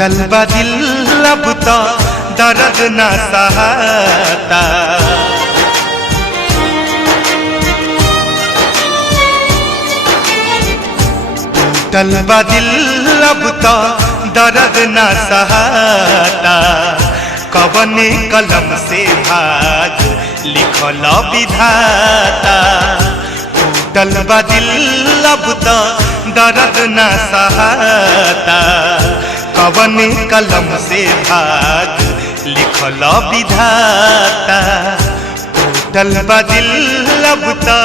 टूटल बा दिल अब तो दर्द न सहाता। टूटल बा दिल अब तो दर्द न सहाता। कवन कलम से भाग लिखल विधाता। टूटल बा दिल अब तो दर्द न सहाता। कवन कलम से भाग लिखल विधाता। टूटल बा दिल अब तो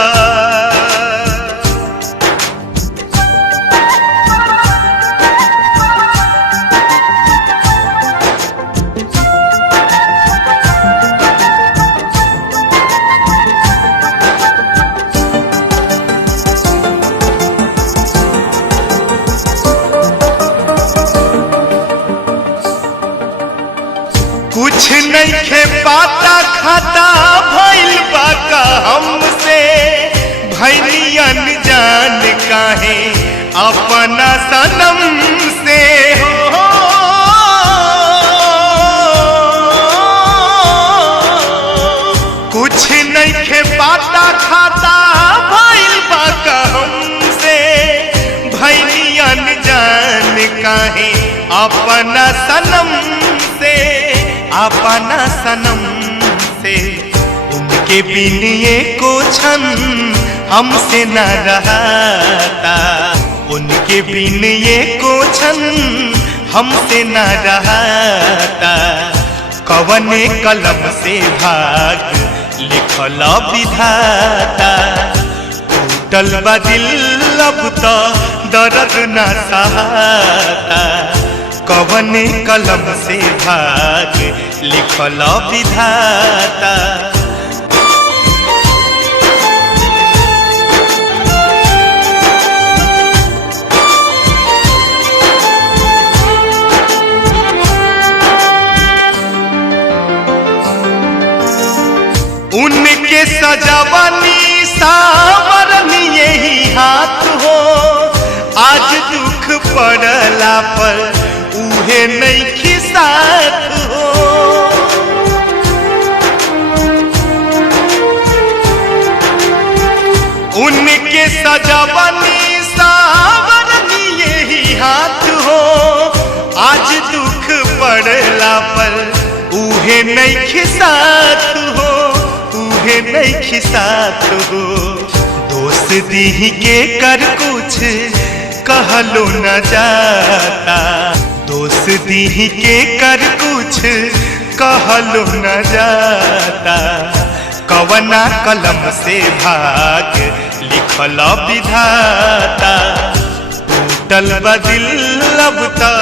कुछ नहीं खे पाता खाता भइल बा का हमसे। भइली अनजान काहे अपना सनम से हो। कुछ नहीं खे पाता खाता भइल बा का हमसे। भइली अनजान काहे अपना सनम से। अपना सनम से उनके बिन एको क्षण हमसे न रहता। उनके बिन एको क्षण हमसे न रहता। कवन कलम से भाग लिखल विधाता। टूटल बा दिल अब तो दर्द न सहाता। कवन कलम से भाग लिखल विधाता। उनके सजावनी सावरनी यही हाथ हो। आज दुख पड़ला पर उहे नहीं साथ हो। उनके सजावनी सावरनी यही हाथ हो। आज दुख पड़ला पर उहे नहीं साथ हो। उहे नहीं साथ हो। दोस्त दी के कर कुछ कहलो न जाता। दोस्त दी के कर कुछ कहलो न जाता। कवना कलम से भाग लिखल विधाता। टूटल बा दिल अब तो